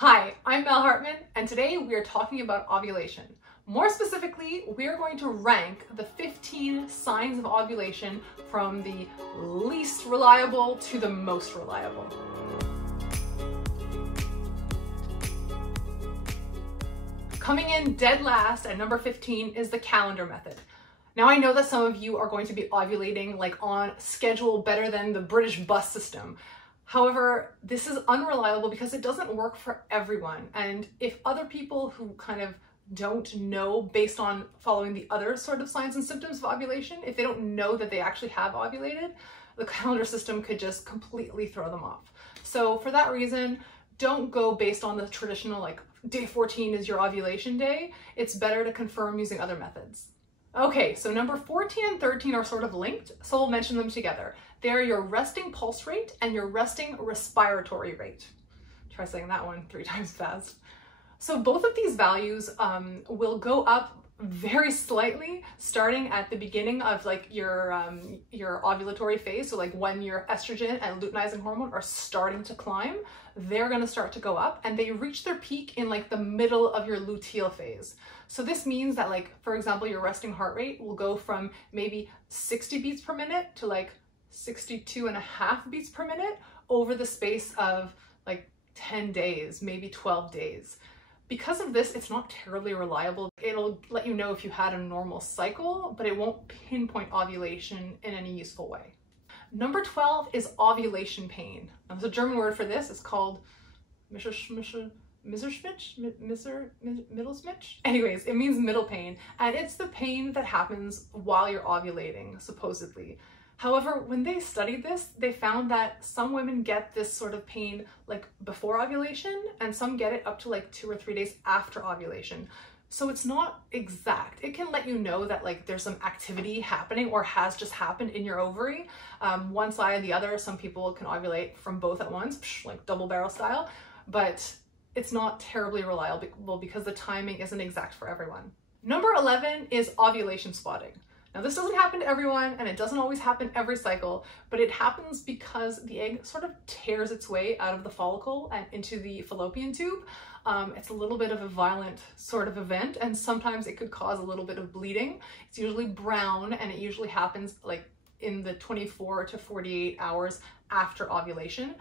Hi, I'm Melle Hartman, and today we are talking about ovulation. More specifically, we are going to rank the 15 signs of ovulation from the least reliable to the most reliable. Coming in dead last at number 15 is the calendar method. Now I know that some of you are going to be ovulating like on schedule better than the British bus system. However, this is unreliable because it doesn't work for everyone. And if other people who kind of don't know based on following the other sort of signs and symptoms of ovulation, if they don't know that they actually have ovulated, the calendar system could just completely throw them off. So for that reason, don't go based on the traditional like day 14 is your ovulation day. It's better to confirm using other methods. Okay, so number 14 and 13 are sort of linked, so we'll mention them together. They're your resting pulse rate and your resting respiratory rate. Try saying that one 3 times fast. So both of these values will go up very slightly starting at the beginning of like your ovulatory phase. So like when your estrogen and luteinizing hormone are starting to climb, they're going to start to go up, and they reach their peak in like the middle of your luteal phase. So this means that, like, for example, your resting heart rate will go from maybe 60 beats per minute to like 62.5 beats per minute over the space of like 10 days, maybe 12 days. Because of this, it's not terribly reliable. It'll let you know if you had a normal cycle, but it won't pinpoint ovulation in any useful way. Number 12 is ovulation pain. There's a German word for this. It's called Mittelsmich? Anyways, it means middle pain, and it's the pain that happens while you're ovulating, supposedly. However, when they studied this, they found that some women get this sort of pain like before ovulation, and some get it up to like 2 or 3 days after ovulation. So it's not exact. It can let you know that like there's some activity happening or has just happened in your ovary. One side or the other. Some people can ovulate from both at once, like double barrel style, but it's not terribly reliable because the timing isn't exact for everyone. Number 11 is ovulation spotting. Now this doesn't happen to everyone, and it doesn't always happen every cycle, but it happens because the egg sort of tears its way out of the follicle and into the fallopian tube. It's a little bit of a violent sort of event, and sometimes it could cause a little bit of bleeding. It's usually brown, and it usually happens like in the 24 to 48 hours after ovulation.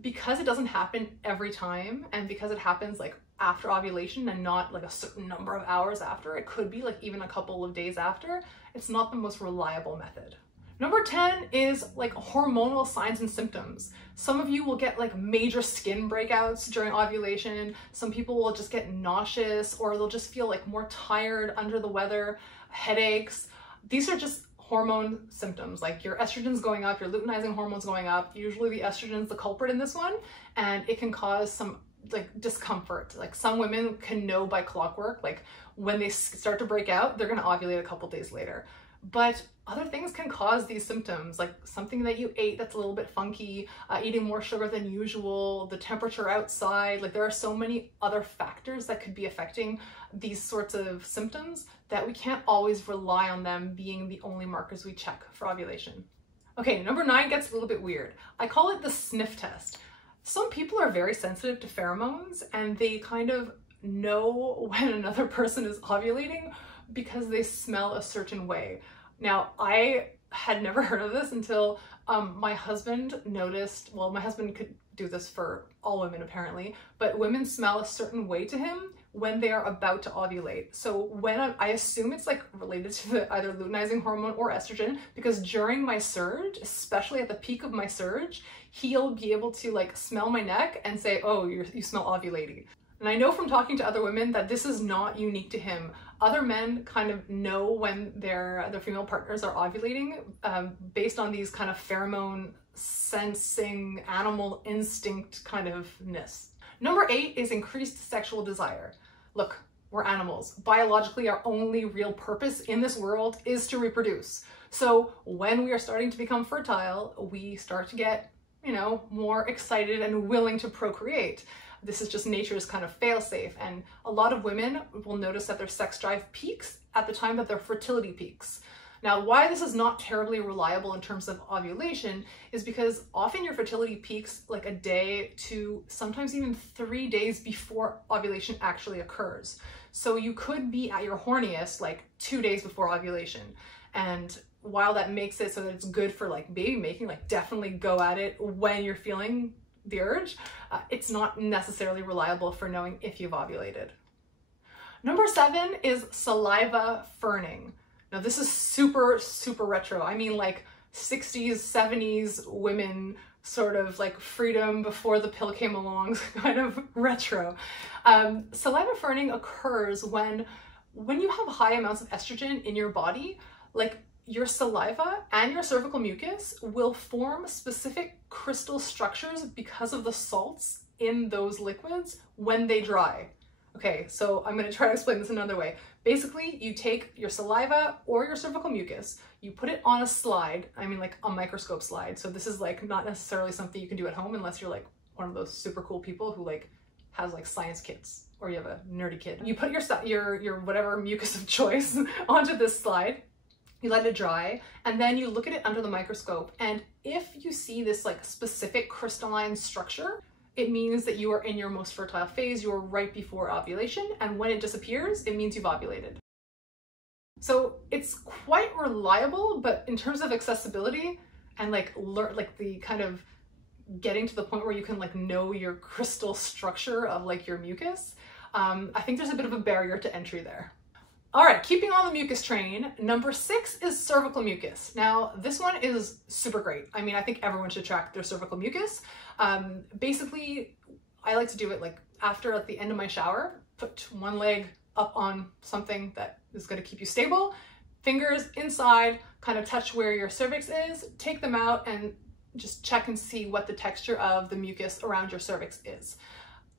Because it doesn't happen every time, and because it happens like after ovulation and not like a certain number of hours after, it could be like even a couple of days after, it's not the most reliable method. Number 10 is like hormonal signs and symptoms. Some of you will get like major skin breakouts during ovulation. Some people will just get nauseous, or they'll just feel like more tired, under the weather, headaches. These are just hormone symptoms, like your estrogen's going up, your luteinizing hormone's going up. Usually the estrogen's the culprit in this one, and it can cause some like discomfort. Like some women can know by clockwork, like when they start to break out, they're going to ovulate a couple days later. But other things can cause these symptoms, like something that you ate that's a little bit funky, eating more sugar than usual, the temperature outside. Like there are so many other factors that could be affecting these sorts of symptoms that we can't always rely on them being the only markers we check for ovulation. Okay, number 9 gets a little bit weird. I call it the sniff test. Some people are very sensitive to pheromones, and they kind of know when another person is ovulating because they smell a certain way. Now, I had never heard of this until my husband noticed. Well, my husband could do this for all women apparently, but women smell a certain way to him when they are about to ovulate. So when I assume it's like related to the either luteinizing hormone or estrogen, because during my surge, especially at the peak of my surge, he'll be able to like smell my neck and say, oh, you smell ovulating. And I know from talking to other women that this is not unique to him. Other men kind of know when their female partners are ovulating based on these kind of pheromone sensing animal instinct kind of-ness. Number 8 is increased sexual desire. Look, we're animals. Biologically, our only real purpose in this world is to reproduce. So when we are starting to become fertile, we start to get, you know, more excited and willing to procreate. This is just nature's kind of fail-safe, and a lot of women will notice that their sex drive peaks at the time that their fertility peaks. Now, why this is not terribly reliable in terms of ovulation is because often your fertility peaks like a day to sometimes even 3 days before ovulation actually occurs. So you could be at your horniest like 2 days before ovulation. And while that makes it so that it's good for like baby making, like definitely go at it when you're feeling the urge, it's not necessarily reliable for knowing if you've ovulated. Number 7 is saliva ferning. Now this is super, super retro. I mean like 60s, 70s women, sort of like freedom before the pill came along, kind of retro. Saliva ferning occurs when you have high amounts of estrogen in your body, like your saliva and your cervical mucus will form specific crystal structures because of the salts in those liquids when they dry. Okay, so I'm gonna try to explain this another way. Basically, you take your saliva or your cervical mucus, you put it on a slide, I mean like a microscope slide. So this is like not necessarily something you can do at home unless you're like one of those super cool people who like has like science kits or you have a nerdy kid. You put your whatever mucus of choice onto this slide, you let it dry, and then you look at it under the microscope. And if you see this like specific crystalline structure, it means that you are in your most fertile phase, you are right before ovulation, and when it disappears, it means you've ovulated. So it's quite reliable, but in terms of accessibility and like the kind of getting to the point where you can like know your crystal structure of like your mucus, I think there's a bit of a barrier to entry there. All right, keeping on the mucus train, number 6 is cervical mucus. Now, this one is super great. I mean, I think everyone should track their cervical mucus. Basically, I like to do it like after at the end of my shower, put one leg up on something that is gonna keep you stable, fingers inside, kind of touch where your cervix is, take them out and just check and see what the texture of the mucus around your cervix is.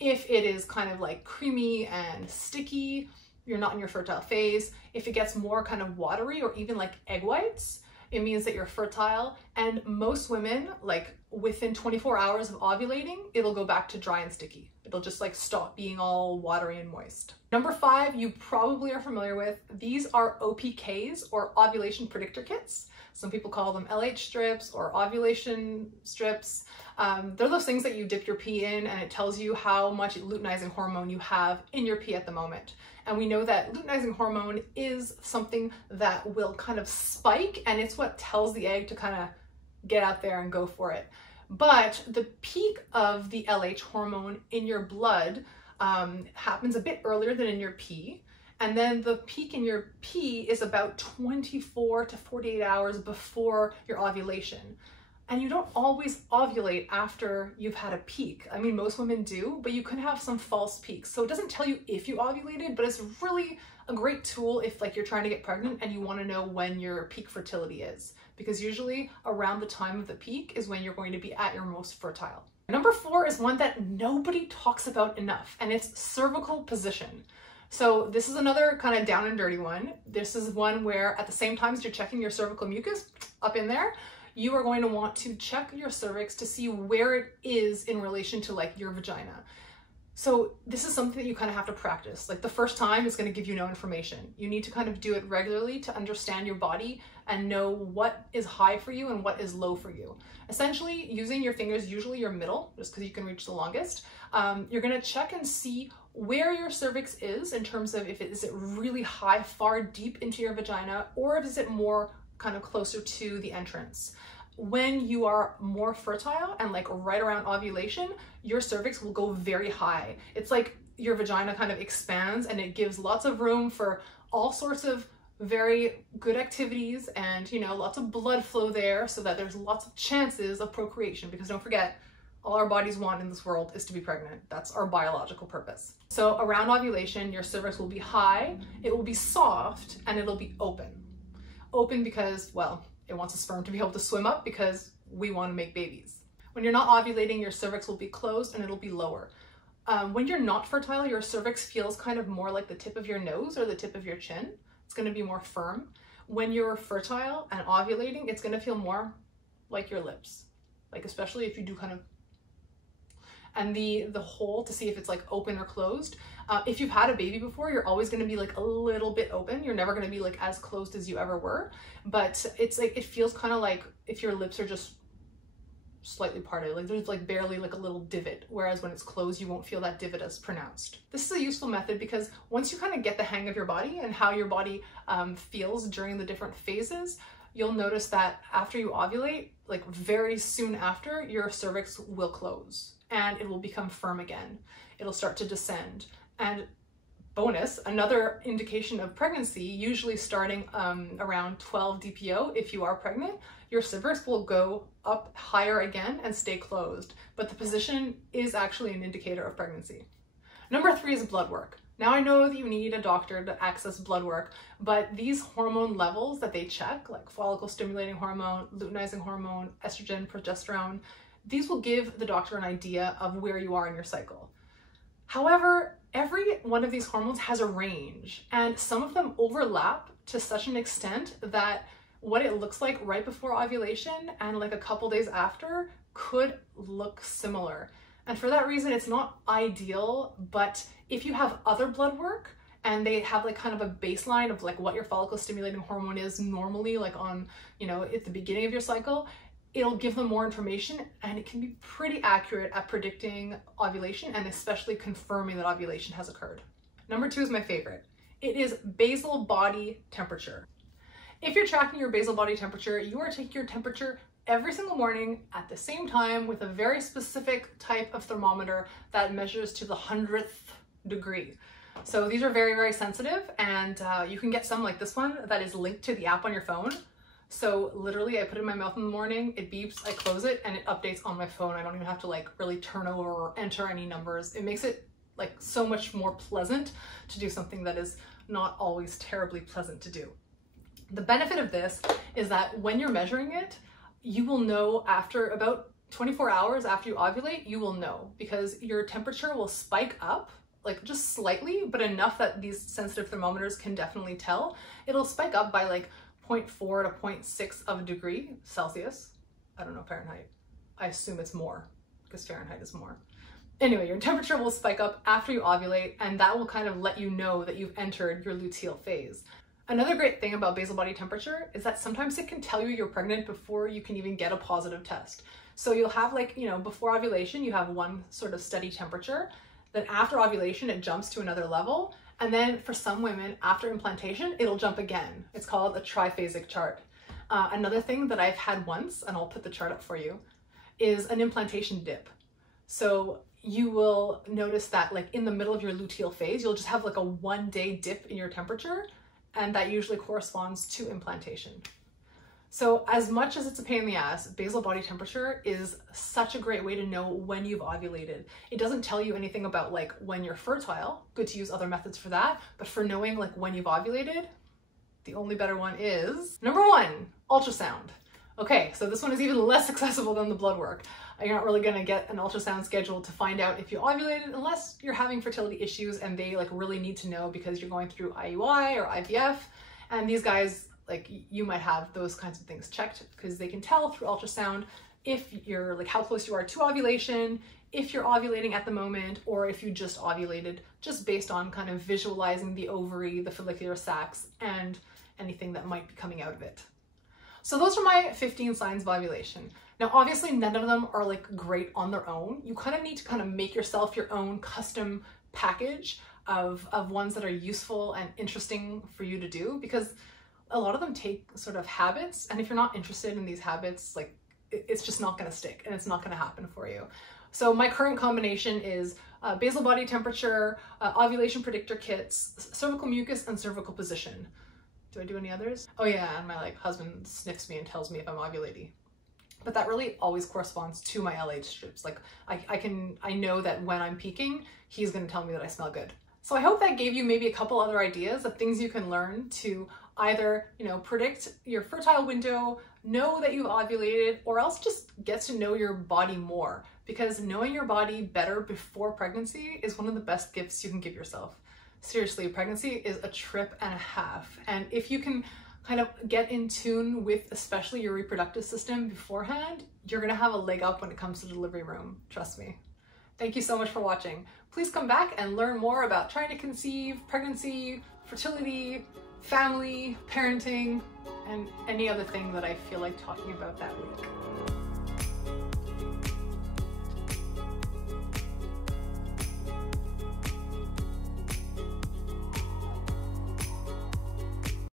If it is kind of like creamy and sticky, you're not in your fertile phase. If it gets more kind of watery or even like egg whites, it means that you're fertile. And most women, like within 24 hours of ovulating, it'll go back to dry and sticky. It'll just like stop being all watery and moist. Number 5, you probably are familiar with. These are OPKs or ovulation predictor kits. Some people call them LH strips or ovulation strips. They're those things that you dip your pee in and it tells you how much luteinizing hormone you have in your pee at the moment. And we know that luteinizing hormone is something that will kind of spike, and it's what tells the egg to kind of get out there and go for it. But the peak of the LH hormone in your blood happens a bit earlier than in your pee. And then the peak in your pee is about 24 to 48 hours before your ovulation. And you don't always ovulate after you've had a peak. I mean, most women do, but you can have some false peaks. So it doesn't tell you if you ovulated, but it's really a great tool if like you're trying to get pregnant and you want to know when your peak fertility is. Because usually around the time of the peak is when you're going to be at your most fertile. Number 4 is one that nobody talks about enough, and it's cervical position. So this is another kind of down and dirty one. This is one where at the same time as you're checking your cervical mucus up in there, you are going to want to check your cervix to see where it is in relation to like your vagina. So this is something that you kind of have to practice. Like the first time is going to give you no information. You need to kind of do it regularly to understand your body and know what is high for you and what is low for you. Essentially, using your fingers, usually your middle, just because you can reach the longest, you're going to check and see where your cervix is in terms of if is it really high, far deep into your vagina, or is it more kind of closer to the entrance. When you are more fertile and like right around ovulation, your cervix will go very high. It's like your vagina kind of expands and it gives lots of room for all sorts of very good activities and, you know, lots of blood flow there so that there's lots of chances of procreation, because don't forget, all our bodies want in this world is to be pregnant. That's our biological purpose. So around ovulation, your cervix will be high, it will be soft, and it'll be open. Open because, well, it wants a sperm to be able to swim up because we want to make babies. When you're not ovulating, your cervix will be closed and it'll be lower. When you're not fertile, your cervix feels kind of more like the tip of your nose or the tip of your chin. It's going to be more firm. When you're fertile and ovulating, it's going to feel more like your lips. Like especially if you do kind of... and the hole to see if it's like open or closed. If you've had a baby before, you're always going to be like a little bit open. You're never going to be like as closed as you ever were, but it's like, it feels kind of like if your lips are just slightly parted, like there's like barely like a little divot, whereas when it's closed, you won't feel that divot as pronounced. This is a useful method because once you kind of get the hang of your body and how your body feels during the different phases, you'll notice that after you ovulate, like very soon after, your cervix will close and it will become firm again. It'll start to descend. And bonus, another indication of pregnancy, usually starting around 12 DPO, if you are pregnant, your cervix will go up higher again and stay closed. But the position is actually an indicator of pregnancy. Number 3 is blood work. Now I know that you need a doctor to access blood work, but these hormone levels that they check, like follicle stimulating hormone, luteinizing hormone, estrogen, progesterone, these will give the doctor an idea of where you are in your cycle. However, every one of these hormones has a range, and some of them overlap to such an extent that what it looks like right before ovulation and like a couple days after could look similar. And for that reason, it's not ideal, but if you have other blood work and they have like kind of a baseline of like what your follicle stimulating hormone is normally, like on, you know, at the beginning of your cycle, it'll give them more information, and it can be pretty accurate at predicting ovulation and especially confirming that ovulation has occurred. Number 2 is my favorite. It is basal body temperature. If you're tracking your basal body temperature, you are taking your temperature every single morning at the same time with a very specific type of thermometer that measures to the 100th degree. So these are very, very sensitive, and you can get some like this one that is linked to the app on your phone. So literally I put it in my mouth in the morning, it beeps, I close it, and it updates on my phone. I don't even have to like really turn over or enter any numbers. It makes it like so much more pleasant to do something that is not always terribly pleasant to do. The benefit of this is that when you're measuring it, you will know after about 24 hours after you ovulate, you will know, because your temperature will spike up like just slightly, but enough that these sensitive thermometers can definitely tell. It'll spike up by like 0.4 to 0.6 of a degree Celsius. I don't know Fahrenheit. I assume it's more because Fahrenheit is more. Anyway, your temperature will spike up after you ovulate, and that will kind of let you know that you've entered your luteal phase. Another great thing about basal body temperature is that sometimes it can tell you you're pregnant before you can even get a positive test. So you'll have like, you know, before ovulation, you have one sort of steady temperature. Then after ovulation, it jumps to another level. And then for some women, after implantation, it'll jump again. It's called a triphasic chart. Another thing that I've had once, and I'll put the chart up for you, is an implantation dip. So you will notice that like in the middle of your luteal phase, you'll just have like a 1-day dip in your temperature, and that usually corresponds to implantation. So as much as it's a pain in the ass, basal body temperature is such a great way to know when you've ovulated. It doesn't tell you anything about like when you're fertile. Good to use other methods for that. But for knowing like when you've ovulated, the only better one is number 1, ultrasound. Okay, so this one is even less accessible than the blood work. You're not really gonna get an ultrasound scheduled to find out if you ovulated unless you're having fertility issues and they like really need to know because you're going through IUI or IVF. And these guys, like you might have those kinds of things checked because they can tell through ultrasound if you're like how close you are to ovulation, if you're ovulating at the moment, or if you just ovulated, just based on kind of visualizing the ovary, the follicular sacs, and anything that might be coming out of it. So those are my 15 signs of ovulation. Now, obviously none of them are like great on their own. You kind of need to kind of make yourself your own custom package of ones that are useful and interesting for you to do, because a lot of them take sort of habits, and if you're not interested in these habits, like it's just not going to stick and it's not going to happen for you. So my current combination is basal body temperature, ovulation predictor kits, cervical mucus, and cervical position. Do I do any others? Oh yeah, and my like husband sniffs me and tells me if I'm ovulating. But that really always corresponds to my LH strips. Like I know that when I'm peaking, he's going to tell me that I smell good. So I hope that gave you maybe a couple other ideas of things you can learn to either, you know, predict your fertile window, know that you've ovulated, or else just get to know your body more, because knowing your body better before pregnancy is one of the best gifts you can give yourself. Seriously, pregnancy is a trip and a half. And if you can kind of get in tune with especially your reproductive system beforehand, you're going to have a leg up when it comes to the delivery room. Trust me. Thank you so much for watching. Please come back and learn more about trying to conceive, pregnancy, fertility, family, parenting, and any other thing that I feel like talking about that week.